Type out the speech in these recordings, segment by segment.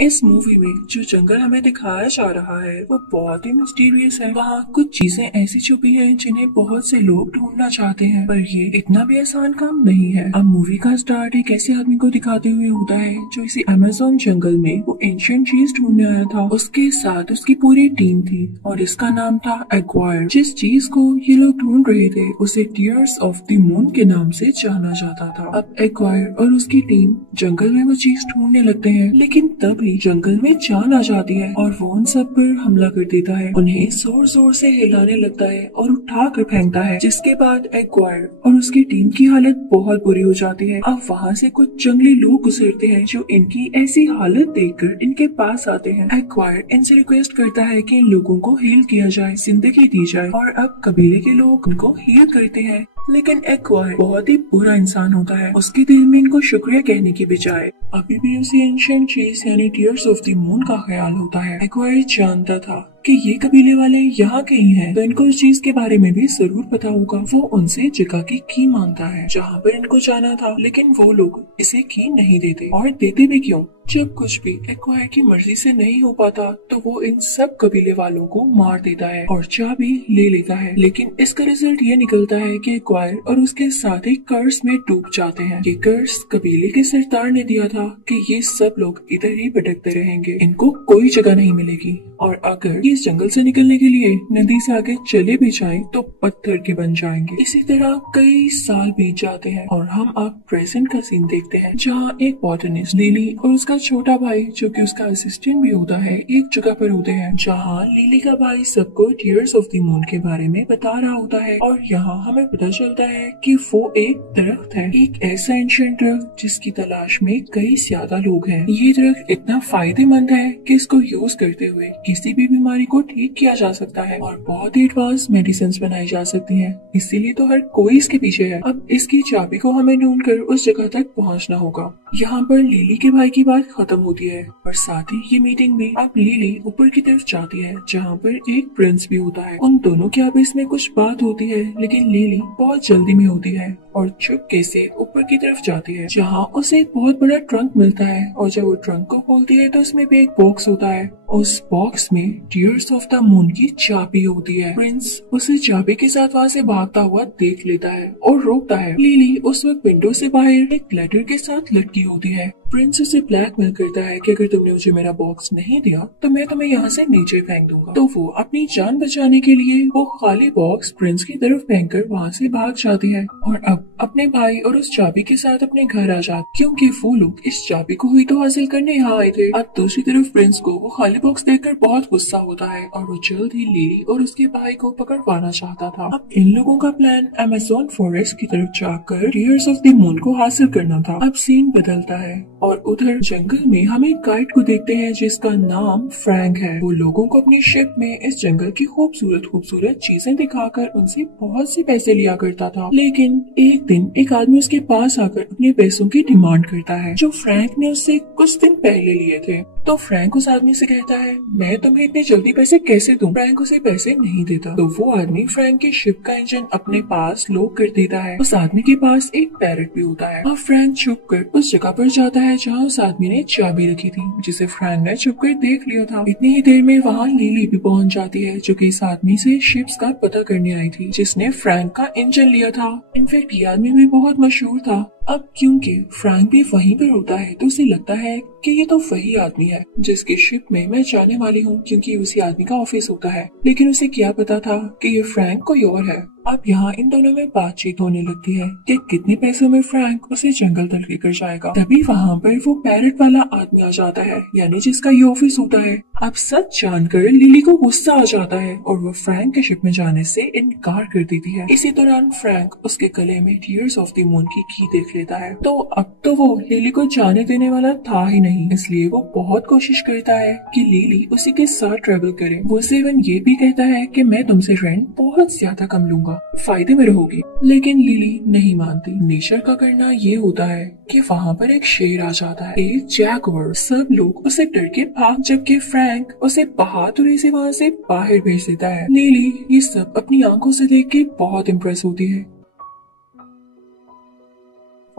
इस मूवी में जो जंगल हमें दिखाया जा रहा है वो बहुत ही मिस्टीरियस है। वहाँ कुछ चीजें ऐसी छुपी हैं जिन्हें बहुत से लोग ढूंढना चाहते हैं, पर ये इतना भी आसान काम नहीं है। अब मूवी का स्टार्ट एक ऐसे आदमी को दिखाते हुए होता है जो इसी अमेज़न जंगल में वो एंशिएंट चीज ढूंढने आया था। उसके साथ उसकी पूरी टीम थी और इसका नाम था एक्वायर। जिस चीज को ये लोग ढूंढ रहे थे उसे टीयर्स ऑफ द मून के नाम से जाना जाता था। अब एक्वायर और उसकी टीम जंगल में वो चीज ढूंढने लगते हैं, लेकिन तभी जंगल में जान आ जाती है और वो उन सब पर हमला कर देता है। उन्हें जोर जोर से हिलाने लगता है और उठा कर फेंकता है, जिसके बाद एक्वायर और उसकी टीम की हालत बहुत बुरी हो जाती है। अब वहाँ से कुछ जंगली लोग गुजरते हैं जो इनकी ऐसी हालत देखकर इनके पास आते हैं। एक्वायर इनसे रिक्वेस्ट करता है कि इन लोगों को हील किया जाए, जिंदगी दी जाए, और अब कबीले के लोग उनको हील करते हैं। लेकिन एक्वायर बहुत ही बुरा इंसान होता है। उसके दिल में इनको शुक्रिया कहने की बजाय अभी भी उसे एंशिएंट चीज यानी टीयर्स ऑफ द मून का ख्याल होता है। एक्वायर जानता था कि ये कबीले वाले यहाँ के ही हैं, तो इनको इस चीज के बारे में भी जरूर पता होगा। वो उनसे जगह की मांगता है जहाँ पर इनको जाना था, लेकिन वो लोग इसे की नहीं देते। और देते भी क्यों? जब कुछ भी एक्वायर की मर्जी से नहीं हो पाता तो वो इन सब कबीले वालों को मार देता है और चाबी ले लेता है। लेकिन इसका रिजल्ट ये निकलता है कि एक्वायर और उसके साथ ही कर्स में डूब जाते हैं। ये कर्स कबीले के सरदार ने दिया था कि ये सब लोग इधर ही भटकते रहेंगे, इनको कोई जगह नहीं मिलेगी, और अगर इस जंगल से निकलने के लिए नदी से आगे चले भी जाएं तो पत्थर के बन जाएंगे। इसी तरह कई साल बीत जाते हैं और हम अब प्रेजेंट का सीन देखते हैं, जहाँ एक बॉटनिस्ट लिली और उसका छोटा भाई जो कि उसका असिस्टेंट भी होता है एक जगह पर होते हैं, जहाँ लिली का भाई सबको टीयर्स ऑफ द मून के बारे में बता रहा होता है। और यहाँ हमें पता चलता है कि वो एक दरख्त है, एक ऐसा एंशिएंट दरख्त जिसकी तलाश में कई ज्यादा लोग हैं। ये दरख्त इतना फायदेमंद है कि इसको यूज करते हुए किसी भी बीमारी को ठीक किया जा सकता है और बहुत ही एडवांस मेडिसिन बनाई जा सकती हैं। इसीलिए तो हर कोई इसके पीछे है। अब इसकी चाबी को हमें ढूंढकर उस जगह तक पहुंचना होगा। यहाँ पर लिली के भाई की बात खत्म होती है और साथ ही ये मीटिंग भी। अब लिली ऊपर की तरफ जाती है जहाँ पर एक प्रिंस भी होता है। उन दोनों के आपस में कुछ बात होती है, लेकिन लिली बहुत जल्दी में होती है और चुपके से ऊपर की तरफ जाती है, जहाँ उसे एक बहुत बड़ा ट्रंक मिलता है। और जब वो ट्रंक को खोलती है तो उसमें भी एक बॉक्स होता है। उस बॉक्स में टीयर्स ऑफ द मून की चाबी होती है। प्रिंस उसे चाबी के साथ वहाँ से भागता हुआ देख लेता है और रोकता है। लिली उस वक्त विंडो से बाहर एक लेटर के साथ लटकी होती है। प्रिंस उसे ब्लैकमेल करता है कि अगर तुमने मुझे मेरा बॉक्स नहीं दिया तो मैं तुम्हें यहाँ से नीचे फेंक दूंगा। तो वो अपनी जान बचाने के लिए वो खाली बॉक्स प्रिंस की तरफ फेंककर वहाँ से भाग जाती है और अब अपने भाई और उस चाबी के साथ अपने घर आ जाती, क्योंकि वो लोग इस चाबी को ही तो हासिल करने यहाँ आए थे। अब दूसरी तरफ प्रिंस को वो खाली बॉक्स देखकर बहुत गुस्सा होता है और वो जल्द ही लिली और उसके भाई को पकड़वाना चाहता था। अब इन लोगों का प्लान अमेज़न फॉरेस्ट की तरफ जाकर टीयर्स ऑफ द मून को हासिल करना था। अब सीन बदलता है और उधर जंगल में हम एक गाइड को देखते हैं जिसका नाम फ्रैंक है। वो लोगों को अपनी शिप में इस जंगल की खूबसूरत खूबसूरत चीजें दिखाकर उनसे बहुत से पैसे लिया करता था। लेकिन एक दिन एक आदमी उसके पास आकर अपने पैसों की डिमांड करता है जो फ्रैंक ने उससे कुछ दिन पहले लिए थे। तो फ्रैंक उस आदमी से कहता है, मैं तुम्हें इतने जल्दी पैसे कैसे दूं? फ्रैंक उसे पैसे नहीं देता। तो वो आदमी फ्रैंक की शिप का इंजन अपने पास लॉक कर देता है। उस आदमी के पास एक पैरट भी होता है और फ्रैंक छुपकर उस जगह पर जाता है जहाँ उस आदमी ने चाबी रखी थी, जिसे फ्रैंक ने छुपकर देख लिया था। इतनी ही देर में वहाँ लिली भी पहुँच जाती है जो कि इस आदमी से शिप्स का पता करने आई थी जिसने फ्रैंक का इंजन लिया था। इनफैक्ट ये आदमी भी बहुत मशहूर था। अब क्योंकि फ्रैंक भी वहीं पर होता है तो उसे लगता है कि ये तो वही आदमी है जिसकी शिप में मैं जाने वाली हूँ, क्योंकि उसी आदमी का ऑफिस होता है। लेकिन उसे क्या पता था कि ये फ्रैंक कोई और है। अब यहाँ इन दोनों में बातचीत होने लगती है कि कितने पैसों में फ्रैंक उसे जंगल तक लेकर जाएगा। तभी वहाँ पर वो पैरट वाला आदमी आ जाता है, यानी जिसका ये ऑफिस होता है। अब सच जानकर लिली को गुस्सा आ जाता है और वो फ्रैंक के शिप में जाने से इनकार कर देती है। इसी दौरान फ्रैंक उसके गले में टीयर्स ऑफ द मून की की देख लेता है। तो अब तो वो लिली को जाने देने वाला था ही नहीं, इसलिए वो बहुत कोशिश करता है कि लिली उसी के साथ ट्रेवल करे। वो इवन ये भी कहता है कि मैं तुमसे रेंट बहुत ज्यादा कम लूंगा, फायदे में रहोगी। लेकिन लिली नहीं मानती। नेचर का करना ये होता है कि वहाँ पर एक शेर आ जाता है, एक जैगुआर। सब लोग उसे डर के भाग, जबकि फ्रैंक उसे बहादुरी से वहाँ से बाहर भेज देता है। लिली ये सब अपनी आंखों से देख के बहुत इम्प्रेस होती है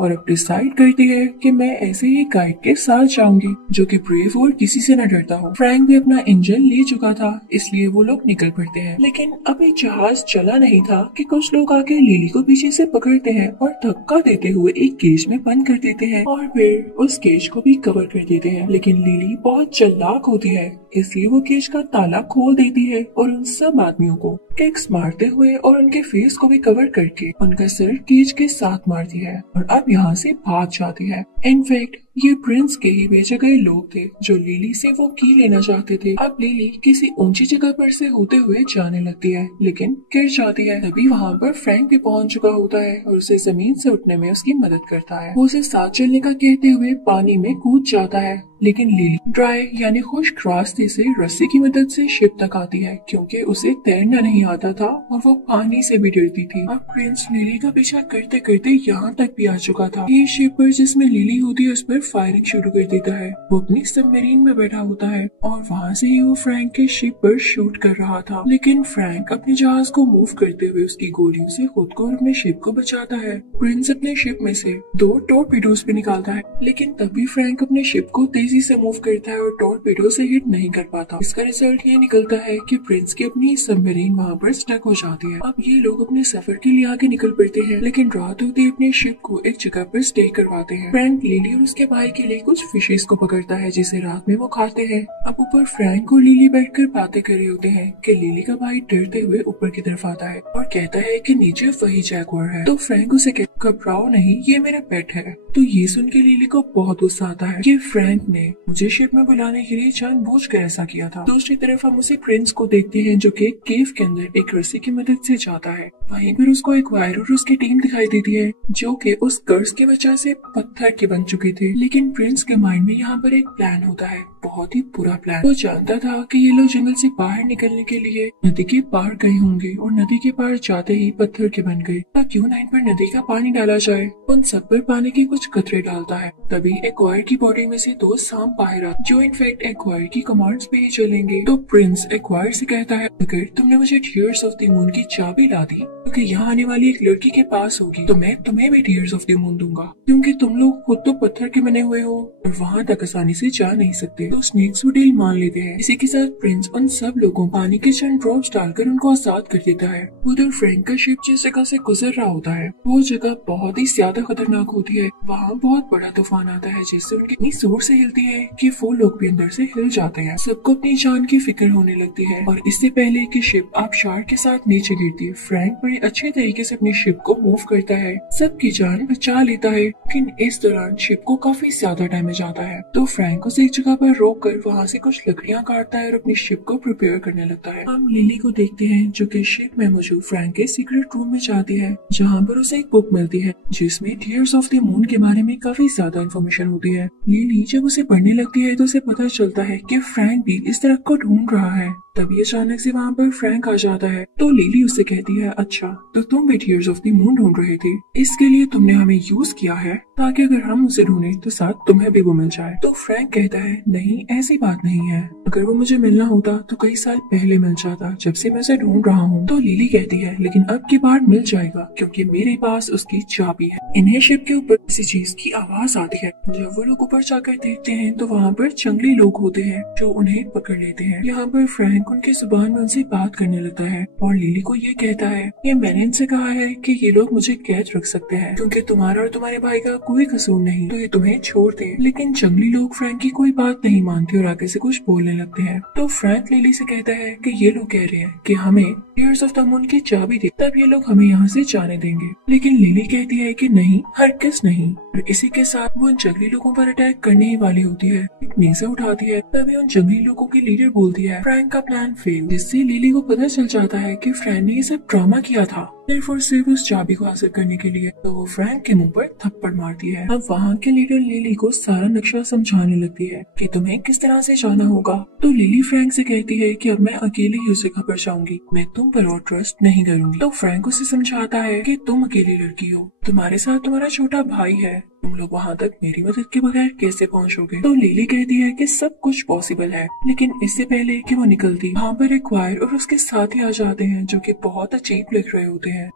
और अब डिसाइड करती है कि मैं ऐसे ही गाइड के साथ जाऊंगी जो कि ब्रेव और किसी से न डरता हो। फ्रैंक भी अपना इंजन ले चुका था, इसलिए वो लोग निकल पड़ते हैं। लेकिन अभी जहाज चला नहीं था कि कुछ लोग आके लिली को पीछे से पकड़ते हैं और धक्का देते हुए एक केज में बंद कर देते हैं और फिर उस केज को भी कवर कर देते हैं। लेकिन लिली बहुत चालाक होती है, इसलिए वो केज का ताला खोल देती है और उन सब आदमियों को किक्स मारते हुए और उनके फेस को भी कवर करके उनका सिर केज के साथ मारती है और अब यहाँ से भाग जाती है। इनफैक्ट ये प्रिंस के ही भेजे गए लोग थे जो लिली से वो की लेना चाहते थे। अब लिली किसी ऊंची जगह पर से होते हुए जाने लगती है लेकिन गिर जाती है। तभी वहाँ पर फ्रैंक भी पहुँच चुका होता है और उसे जमीन से उठने में उसकी मदद करता है। वो उसे साथ चलने का कहते हुए पानी में कूद जाता है, लेकिन लिली ड्राई यानी खुश्क रास्ते से रस्सी की मदद से शिप तक आती है क्योंकि उसे तैरना नहीं आता था और वो पानी से भी डरती थी। अब प्रिंस लिली का पीछा करते करते यहाँ तक भी आ चुका था। ये शिप पर जिसमें लिली होती है उस पर फायरिंग शुरू कर देता है। वो अपनी सबमरीन में बैठा होता है और वहाँ से ही वो फ्रैंक के शिप पर शूट कर रहा था, लेकिन फ्रैंक अपने जहाज को मूव करते हुए उसकी गोलियों से खुद को और अपने शिप को बचाता है। प्रिंस अपने शिप में से 2 टॉर्पीडोज भी निकालता है, लेकिन तभी फ्रैंक अपने शिप को तेजी से मूव करता है और टॉर्पीडो से हिट नहीं कर पाता। इसका रिजल्ट ये निकलता है कि प्रिंस की अपनी सबमरीन वहाँ पर स्टक हो जाती है। अब ये लोग अपने सफर के लिए आगे निकल पड़ते हैं, लेकिन रात होते ही अपने शिप को एक जगह पर स्टे करवाते हैं। फ्रैंक लिली और उसके भाई के लिए कुछ फिशेस को पकड़ता है जिसे रात में वो खाते हैं। अब ऊपर फ्रैंक और लिली बैठकर बातें कर रहे होते हैं कि लिली का भाई डरते हुए ऊपर की तरफ आता है और कहता है कि नीचे वही जैगुआर है। तो फ्रैंक उसे कहता है घबराओ नहीं, ये मेरा पेट है। तो ये सुन के लिली को बहुत गुस्सा आता है कि फ्रैंक ने मुझे शिप में बुलाने के लिए जानबूझकर ऐसा किया था। दूसरी तरफ हम उसे प्रिंस को देखते हैं जो कि एक केव के अंदर एक रस्सी की मदद से जाता है। वहीं पर उसको एक वायर और उसकी टीम दिखाई देती है जो कि उस कर्ज की वजह से पत्थर के बन चुके थे। लेकिन प्रिंस के माइंड में यहाँ पर एक प्लान होता है, बहुत ही बुरा प्लान। वो जानता था कि ये लोग जंगल से बाहर निकलने के लिए नदी के पार गए होंगे और नदी के पार जाते ही पत्थर के बन गए। क्यों ना इन पर नदी का पानी डाला जाए। उन सब पर पानी के कुछ कतरे डालता है। तभी एक्वायर की बॉडी में से 2 सांप बाहर आते जो इनफैक्ट एक्वायर की कमांड्स पे ही चलेंगे। तो प्रिंस एक्वायर से कहता है अगर तुमने मुझे टीयर्स ऑफ द मून की चाबी ला दी क्योंकि यहाँ आने वाली एक लड़की के पास होगी तो मैं तुम्हें भी टीयर्स ऑफ द मून दूंगा, क्योंकि तुम लोग खुद तो पत्थर के बने हुए हो और वहाँ तक आसानी से जा नहीं सकते। तो स्नेक्स वो डील मान लेते हैं। इसी के साथ प्रिंस उन सब लोगों पानी के चंद ड्रॉप्स डालकर उनको आजाद कर देता है। उधर फ्रैंक का शिप जिस जगह से गुजर रहा होता है वो जगह बहुत ही ज्यादा खतरनाक होती है। वहाँ बहुत बड़ा तूफान आता है जिससे उनकी इतनी जोर से हिलती है कि वो लोग भी अंदर से हिल जाते हैं। सबको अपनी जान की फिक्र होने लगती है और इससे पहले कि शिप आबशार के साथ नीचे गिरती है फ्रैंक बड़े अच्छे तरीके से अपनी शिप को मूव करता है, सबकी जान बचा लेता है। लेकिन इस दौरान शिप को काफी ज्यादा डैमेज आता है तो फ्रैंक उसे एक जगह पर रोक कर वहाँ से कुछ लकड़ियाँ काटता है और अपनी शिप को प्रिपेयर करने लगता है। हम लिली को देखते हैं जो कि शिप में मौजूद फ्रैंक के सीक्रेट रूम में जाती है जहाँ पर उसे एक बुक मिलती है जिसमें टीयर्स ऑफ द मून के बारे में काफी ज्यादा इन्फॉर्मेशन होती है। लिली जब उसे पढ़ने लगती है तो उसे पता चलता है कि फ्रैंक भी इस तरह को ढूंढ रहा है। तभी अचानक से वहाँ पर फ्रैंक आ जाता है तो लिली उससे कहती है अच्छा तो तुम भी टीयर्स ऑफ द मून ढूंढ रहे थे, इसके लिए तुमने हमें यूज किया है ताकि अगर हम उसे ढूंढे तो साथ तुम्हें भी वो मिल जाए। तो फ्रैंक कहता है नहीं ऐसी बात नहीं है, अगर वो मुझे मिलना होता तो कई साल पहले मिल जाता जब से मैं उसे ढूंढ रहा हूँ। तो लिली कहती है लेकिन अब की बार मिल जाएगा क्योंकि मेरे पास उसकी चाबी है। इन्हें शिप के ऊपर किसी चीज की आवाज आती है। जब वो लोग ऊपर जाकर देखते हैं तो वहाँ पर जंगली लोग होते हैं जो उन्हें पकड़ लेते हैं। यहाँ पर फ्रैंक उनकी जुबान में उनसे बात करने लगता है और लिली को ये कहता है कि मैंने इनसे कहा है कि ये लोग मुझे कैद रख सकते हैं क्योंकि तुम्हारा और तुम्हारे भाई का कोई कसूर नहीं तो ये तुम्हें छोड़ दे। लेकिन जंगली लोग फ्रैंक की कोई बात नहीं मानते और आगे से कुछ बोलने लगते हैं। तो फ्रैंक लिली से कहता है कि ये लोग कह रहे हैं कि हमें टीयर्स ऑफ द मून की चाबी दे तब ये लोग हमें यहाँ से जाने देंगे। लेकिन लिली कहती है कि नहीं हरगिज़ नहीं। और इसी के साथ वो उन जंगली लोगों पर अटैक करने ही वाली होती है। एक नेज़ा उठाती है तभी उन जंगली लोगों की लीडर बोलती है फ्रैंक का प्लान फेल, जिससे लिली को पता चल जाता है कि फ्रैंक ने ये सब ड्रामा किया था सिर्फ और सिर्फ उस चाबी को हासिल करने के लिए। तो वो फ्रैंक के मुंह पर थप्पड़ मारती है। अब वहाँ के लीडर लिली को सारा नक्शा समझाने लगती है कि तुम्हें किस तरह से जाना होगा। तो लिली फ्रैंक से कहती है कि अब मैं अकेले ही उस जगह पर जाऊंगी, मैं तुम पर और ट्रस्ट नहीं करूंगी। तो फ्रैंक उसे समझाता है कि तुम अकेली लड़की हो, तुम्हारे साथ तुम्हारा छोटा भाई है, तुम लोग वहाँ तक मेरी मदद के बगैर कैसे पहुँचोगे। तो लिली कहती है कि सब कुछ पॉसिबल है, लेकिन इससे पहले कि वो निकलती वहाँ पर एक वायर और उसके साथ ही आ जाते हैं जो कि बहुत अजीब लग रहे होते हैं।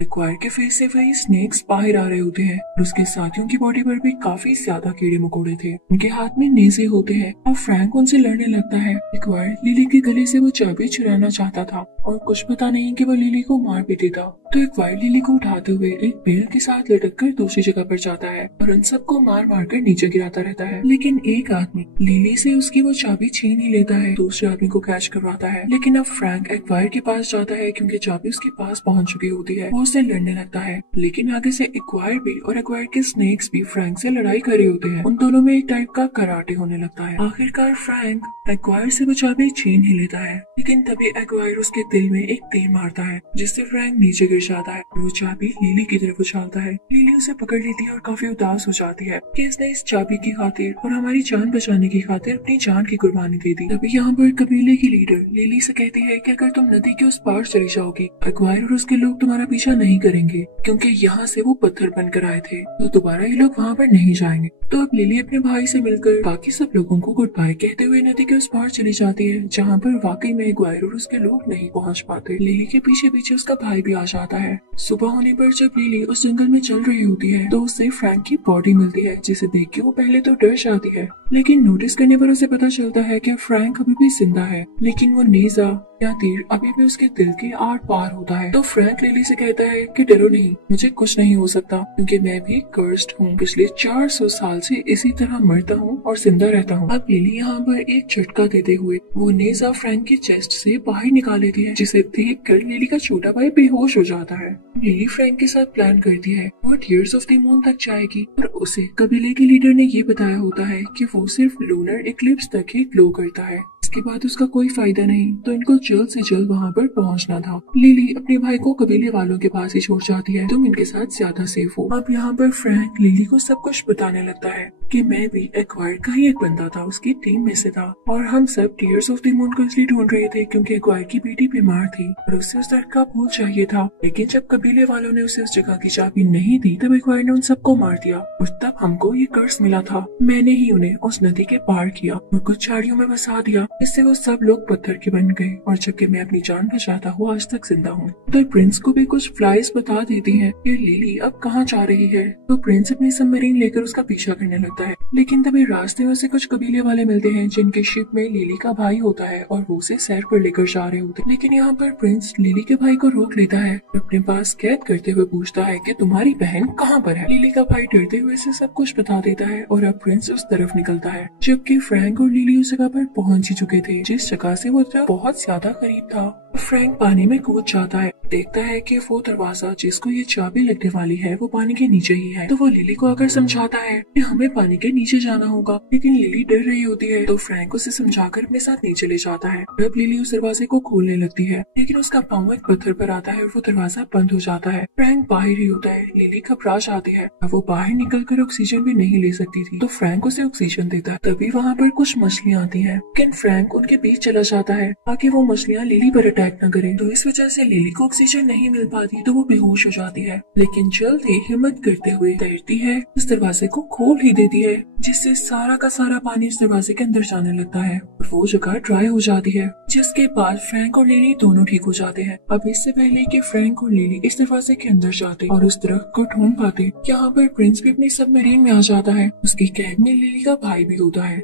एक्वायर के फेस से वही स्नेक्स बाहर आ रहे होते हैं और उसके साथियों की बॉडी पर भी काफी ज्यादा कीड़े मकोड़े थे। उनके हाथ में नेज़े होते हैं और फ्रैंक उनसे लड़ने लगता है। एक्वायर लिली के गले से वो चाबी चुराना चाहता था और कुछ पता नहीं कि वो लिली को मार भी देता। तो एक्वायर लिली को उठाते हुए एक पेड़ के साथ लटक कर दूसरी जगह पर जाता है और उन सबको मार मार कर नीचे गिराता रहता है। लेकिन एक आदमी लिली से उसकी वो चाबी छीन ही लेता है, दूसरे आदमी को कैच करवाता है। लेकिन अब फ्रैंक एक्वायर के पास जाता है क्योंकि चाबी उसके पास पहुंच चुकी होती है। वो उससे लड़ने लगता है, लेकिन आगे से एक्वायर भी और एक्वायर के स्नेक्स भी फ्रैंक से लड़ाई कर रहे होते हैं। उन दोनों में एक टाइप का कराटे होने लगता है। आखिरकार फ्रैंक एक्वायर से वो चाबी छीन ही लेता है, लेकिन तभी एक्वायर उसके दिल में एक तीर मारता है जिससे फ्रैंक नीचे गिर जाता है। वो चाबी लिली की तरफ उछालता है। लिली उसे पकड़ लेती है और काफी उदास हो जाती है कि इसने इस चाबी की खातिर और हमारी जान बचाने की खातिर अपनी जान की कुर्बानी दे दी। तभी यहाँ पर कबीले की लीडर लिली से कहती है कि अगर तुम नदी के उस पार चली जाओगी, एक्वायर और उसके लोग तुम्हारा पीछा नहीं करेंगे क्योंकि यहाँ से वो पत्थर बनकर आए थे, तो दोबारा ये लोग वहाँ पर नहीं जाएंगे। तो अब लिली अपने भाई से मिलकर बाकी सब लोगों को गुड बाय कहते हुए नदी के उस पार चली जाती है, जहाँ पर वाकई में एक्वायर और उसके लोग नहीं पहुँच पाते। लिली के पीछे पीछे उसका भाई भी आ जाता है। सुबह होने पर जब लिली उस जंगल में चल रही होती है तो उसे फ्रैंक की बॉडी मिलती है, जिसे देख के वो पहले तो डर जाती है, लेकिन नोटिस करने पर उसे पता चलता है कि फ्रैंक अभी भी जिंदा है, लेकिन वो नेज़ा या तीर अभी भी उसके दिल के आर पार होता है। तो फ्रैंक लिली से कहता है कि डरो नहीं, मुझे कुछ नहीं हो सकता क्योंकि मैं भी कर्स्ड हूँ। पिछले 400 साल से इसी तरह मरता हूँ और जिंदा रहता हूँ। अब लिली यहाँ पर एक झटका देते हुए वो नेज़ा फ्रैंक के चेस्ट से बाहर निकाल लेती है, जिसे देख कर लिली का छोटा भाई बेहोश हो जाता है। लिली फ्रैंक के साथ प्लान करती है वो टीयर्स ऑफ द मून तक जाएगी और उसे कबीले के लीडर ने ये बताया होता है कि वो सिर्फ लूनर इक्लिप्स तक ही ग्लो करता है, इसके बाद उसका कोई फायदा नहीं, तो इनको जल्द से जल्द वहाँ पर पहुँचना था। लिली अपने भाई को कबीले वालों के पास ही छोड़ जाती है, तुम इनके साथ ज्यादा सेफ हो। अब यहाँ पर फ्रैंक लिली को सब कुछ बताने लगता है कि मैं भी एक्वायर का ही एक बंदा था, उसकी टीम में से था और हम सब टीयर्स ऑफ द मून को इसलिए ढूंढ रहे थे क्योंकि एक्वायर की बेटी बीमार थी और उसे उस दर्द का फूल चाहिए था। लेकिन जब कबीले वालों ने उसे उस जगह की चाबी नहीं दी तब एक्वायर ने उन सबको मार दिया और तब हमको ये कर्स मिला था। मैंने ही उन्हें उस नदी के पार किया और कुछ झाड़ियों में बसा दिया, इससे वो सब लोग पत्थर के बन गए और जबकि मैं अपनी जान बचाता हुआ आज तक जिंदा हूँ। तो प्रिंस को भी कुछ फ्लाइज बता देती हैं कि लिली अब कहाँ जा रही है। तो प्रिंस अपनी सबमरीन लेकर उसका पीछा करने लगता है, लेकिन तभी रास्ते में उसे कुछ कबीले वाले मिलते हैं जिनके शिप में लिली का भाई होता है और वो उसे सैर पर लेकर जा रहे होते हैं। लेकिन यहाँ पर प्रिंस लिली के भाई को रोक लेता है और अपने पास कैद करते हुए पूछता है कि तुम्हारी बहन कहाँ पर है। लिली का भाई डरते हुए से सब कुछ बता देता है और अब प्रिंस उस तरफ निकलता है, जबकि फ्रैंक और लिली उस जगह पर पहुंच ही चुके थे जिस जगह से वो बहुत ज्यादा करीब था। फ्रैंक पानी में कूद जाता है, देखता है कि वो दरवाजा जिसको ये चाबी लगने वाली है वो पानी के नीचे ही है। तो वो लिली को आकर समझाता है कि हमें पानी के नीचे जाना होगा, लेकिन लिली डर रही होती है। तो फ्रैंक उसे समझाकर अपने साथ नीचे ले जाता है। अब लिली उस दरवाजे को खोलने लगती है, लेकिन उसका पाँव एक पत्थर पर आता है और वो दरवाजा बंद हो जाता है। फ्रैंक बाहर ही होता है, लिली घबरा जाती है, वो बाहर निकलकर ऑक्सीजन भी नहीं ले सकती थी, तो फ्रैंक उसे ऑक्सीजन देता है। तभी वहाँ पर कुछ मछलियाँ आती है, लेकिन फ्रैंक उनके बीच चला जाता है ताकि वो मछलियाँ लिली पर अटैक न करें। तो इस वजह से लिली को ऑक्सीजन नहीं मिल पाती, तो वो बेहोश हो जाती है, लेकिन जल्द ही हिम्मत करते हुए तैरती है, इस दरवाजे को खोल ही देती है, जिससे सारा का सारा पानी इस दरवाजे के अंदर जाने लगता है और वो जगह ड्राई हो जाती है, जिसके बाद फ्रैंक और लिली दोनों ठीक हो जाते हैं। अब इससे पहले कि फ्रैंक और लिली इस दरवाजे के अंदर जाते और उस दरख्त को ढूंढ पाते, यहाँ पर प्रिंस भी अपनी सबमरीन में आ जाता है। उसकी कैद में लिली का भाई भी होता है।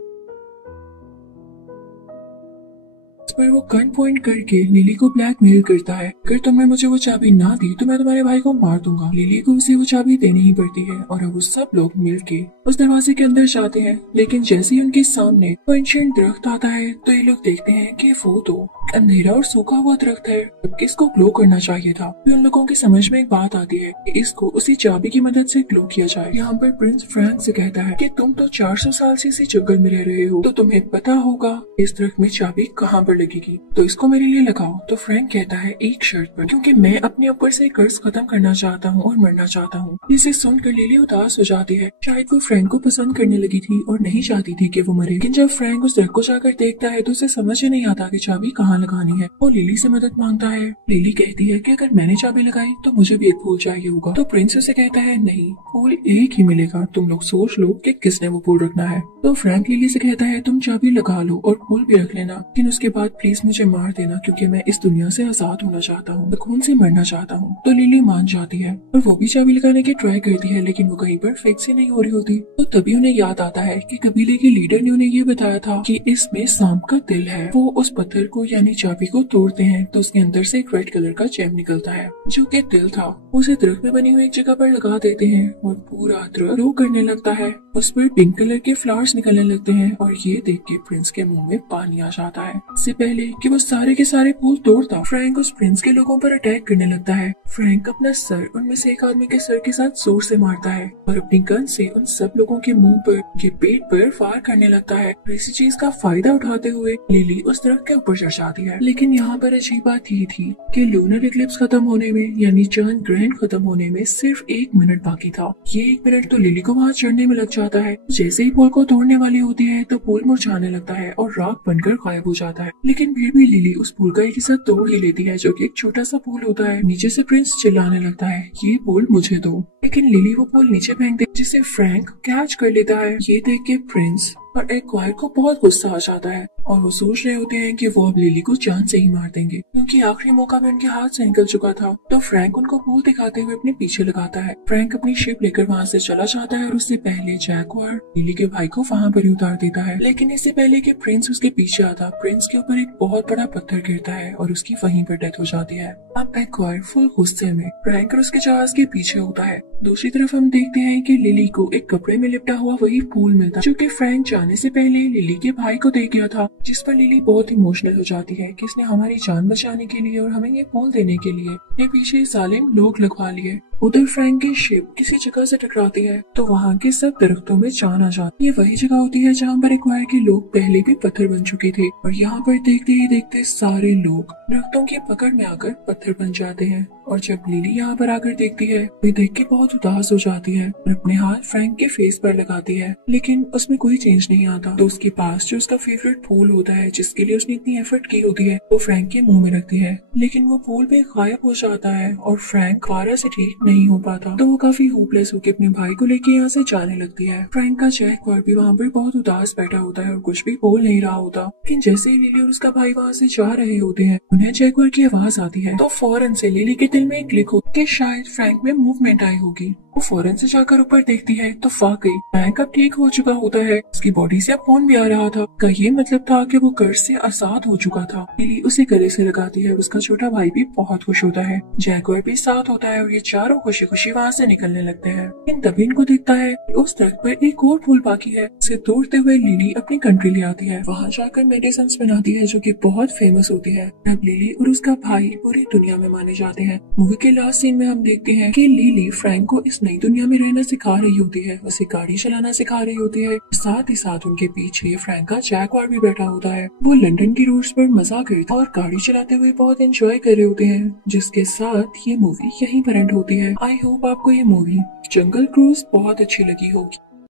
इस पर वो गन पॉइंट करके लिली को ब्लैकमेल करता है, अगर तुमने मुझे वो चाबी ना दी तो मैं तुम्हारे भाई को मार दूंगा। लिली को उसे वो चाबी देनी ही पड़ती है और अब वो सब लोग मिलके उस दरवाजे के अंदर जाते हैं, लेकिन जैसे ही उनके सामने वो एंशिएंट दरख्त आता है तो ये लोग देखते हैं कि वो तो अंधेरा और सूखा हुआ दरख्त है, जबकि इसको ग्लो करना चाहिए था। फिर उन लोगों की समझ में एक बात आती है कि इसको उसी चाबी की मदद से ग्लो किया जाए। यहाँ पर प्रिंस फ्रैंक से कहता है कि तुम तो 400 साल से इसी जंगल में रह रहे हो, तो तुम्हें पता होगा इस दरख्त में चाबी कहाँ पर लगेगी, तो इसको मेरे लिए लगाओ। तो फ्रैंक कहता है एक शर्त पर, क्योंकि मैं अपने ऊपर से कर्ज खत्म करना चाहता हूँ और मरना चाहता हूँ। इसे सुनकर लिली उदास हो जाती है, शायद वो फ्रैंक को पसंद करने लगी थी और नहीं चाहती थी कि वो मरे। लेकिन जब फ्रैंक उस दरख्त को जाकर देखता है तो उसे समझ ही नहीं आता कि चाबी कहाँ लगानी है। वो लिली से मदद मांगता है। लिली कहती है कि अगर मैंने चाबी लगाई तो मुझे भी एक फूल चाहिए होगा। तो प्रिंस उसे कहता है नहीं, फूल एक ही मिलेगा, तुम लोग सोच लो कि किसने वो फूल रखना है। तो फ्रैंक लिली से कहता है तुम चाबी लगा लो और फूल भी रख लेना, लेकिन उसके बाद बाद प्लीज मुझे मार देना, क्योंकि मैं इस दुनिया से आजाद होना चाहता हूँ, सुकून से मरना चाहता हूँ। तो लिली मान जाती है और वो भी चाबी लगाने की ट्राई करती है, लेकिन वो कहीं पर फिक्स ही नहीं हो रही होती। तो तभी उन्हें याद आता है कि कबीले के लीडर ने उन्हें ये बताया था कि इसमें सांप का दिल है। वो उस पत्थर को यानी चाबी को तोड़ते हैं तो उसके अंदर से एक रेड कलर का जेम निकलता है जो कि दिल था। उसे दरख्त में बनी हुई एक जगह पर लगा देते हैं और पूरा दरख्त ग्लो करने लगता है। उस पर पिंक कलर के फ्लावर्स निकलने लगते हैं और ये देख के प्रिंस के मुंह में पानी आ जाता है। इससे पहले कि वो सारे के सारे फूल तोड़ता, फ्रैंक उस प्रिंस के लोगों पर अटैक करने लगता है। फ्रैंक अपना सर उनमें से एक आदमी के सर के साथ जोर से मारता है और अपनी गन से उन सब लोगों के मुंह पर, के पेट पर फायर करने लगता है। इसी चीज का फायदा उठाते हुए लिली उस दरख्त के ऊपर चढ़ जाती है। लेकिन यहाँ पर अजीब बात ये थी कि लूनर इक्लिप्स खत्म होने में यानी चांद ग्रहण खत्म होने में सिर्फ 1 मिनट बाकी था। ये 1 मिनट तो लिली को वहाँ चढ़ने में लग जाता है। जैसे ही पुल को तोड़ने वाली होती है तो पुल मुरझाने लगता है और राख बनकर गायब हो जाता है। लेकिन फिर भी लिली उस पुल का एक हिस्सा तोड़ ही लेती है, जो कि एक छोटा सा पुल होता है। नीचे से प्रिंस चिल्लाने लगता है, ये पुल मुझे दो। लेकिन लिली वो पुल नीचे फेंक दे, जिसे फ्रैंक कैच कर लेता है। ये देख के प्रिंस और एक्वायर को बहुत गुस्सा आ जाता है और वो सोच रहे होते हैं कि वो अब लिली को जान से ही मार देंगे, क्योंकि आखिरी मौका भी उनके हाथ से निकल चुका था। तो फ्रैंक उनको पुल दिखाते हुए अपने पीछे लगाता है। फ्रैंक अपनी शिप लेकर वहाँ से चला जाता है और उससे पहले जैक्वार लिली के भाई को वहाँ पर ही उतार देता है। लेकिन इससे पहले कि प्रिंस उसके पीछे आता, प्रिंस के ऊपर एक बहुत बड़ा पत्थर गिरता है और उसकी वहीं पर डेथ हो जाती है। अब एक्वायर फुल गुस्से में फ्रैंक और उसके जहाज के पीछे होता है। दूसरी तरफ हम देखते हैं कि लिली को एक कपड़े में लिपटा हुआ वही फूल मिलता है जो कि फ्रैंक जाने से पहले लिली के भाई को दे गया था, जिस पर लिली बहुत इमोशनल हो जाती है कि इसने हमारी जान बचाने के लिए और हमें ये फूल देने के लिए ये पीछे जालिम लोग लगवा लिए। उधर फ्रैंक की शिप किसी जगह से टकराती है तो वहाँ के सब दरख्तों में जान आ जाती है। ये वही जगह होती है जहाँ पर एक्वायर के लोग पहले भी पत्थर बन चुके थे और यहाँ पर देखते ही देखते सारे लोग दरख्तों की पकड़ में आकर पत्थर बन जाते हैं। और जब लिली यहाँ पर आकर देखती है वे देख के बहुत उदास हो जाती है और अपने हाथ फ्रैंक के फेस पर लगाती है, लेकिन उसमें कोई चेंज नहीं आता। तो उसके पास जो उसका फेवरेट फूल होता है जिसके लिए उसने इतनी एफर्ट की होती है वो फ्रैंक के मुंह में रखती है, लेकिन वो फूल भी गायब हो जाता है और फ्रैंक दोबारा से ठीक नहीं हो पाता। तो वो काफी होपलेस होकर अपने भाई को लेके यहाँ से जाने लगती है। फ्रैंक का जैक्वार भी वहाँ पर बहुत उदास बैठा होता है और कुछ भी बोल नहीं रहा होता। लेकिन जैसे ही लिली और उसका भाई वहाँ से जा रहे होते हैं उन्हें जैक्वार की आवाज आती है। तो फौरन से लिली के दिल में एक क्लिक होती है कि शायद फ्रैंक में मूवमेंट आई होगी। वो फौरन से जाकर ऊपर देखती है तो वाकई फ्रैंक अब ठीक हो चुका होता है। उसकी बॉडी से अब खून भी आ रहा था। का ये मतलब था कि वो कर्ज से आजाद हो चुका था। लिली उसे गले से लगाती है और उसका छोटा भाई भी बहुत खुश होता है। जैक्वार भी साथ होता है और ये चारों खुशी खुशी वहाँ से निकलने लगते हैं। लेकिन तभी इनको दिखता है कि उस दरख्त पर एक और फूल बाकी है। उसे तोड़ते हुए लिली अपनी कंट्री ले आती है। वहाँ जाकर मेडिसिन बनाती है जो कि बहुत फेमस होती है। अब लिली और उसका भाई पूरी दुनिया में माने जाते हैं। मूवी के लास्ट सीन में हम देखते हैं कि लिली फ्रैंक को इस नई दुनिया में रहना सिखा रही होती है, उसे गाड़ी चलाना सिखा रही होती है। साथ ही साथ उनके पीछे फ्रैंक का जैक्वार भी बैठा होता है। वो लंदन की रोड्स पर मजा करते और गाड़ी चलाते हुए बहुत एंजॉय कर रहे होते हैं। जिसके साथ ये मूवी यहीं पर एंड होती है। आई होप आपको ये मूवी जंगल क्रूज बहुत अच्छी लगी होगी।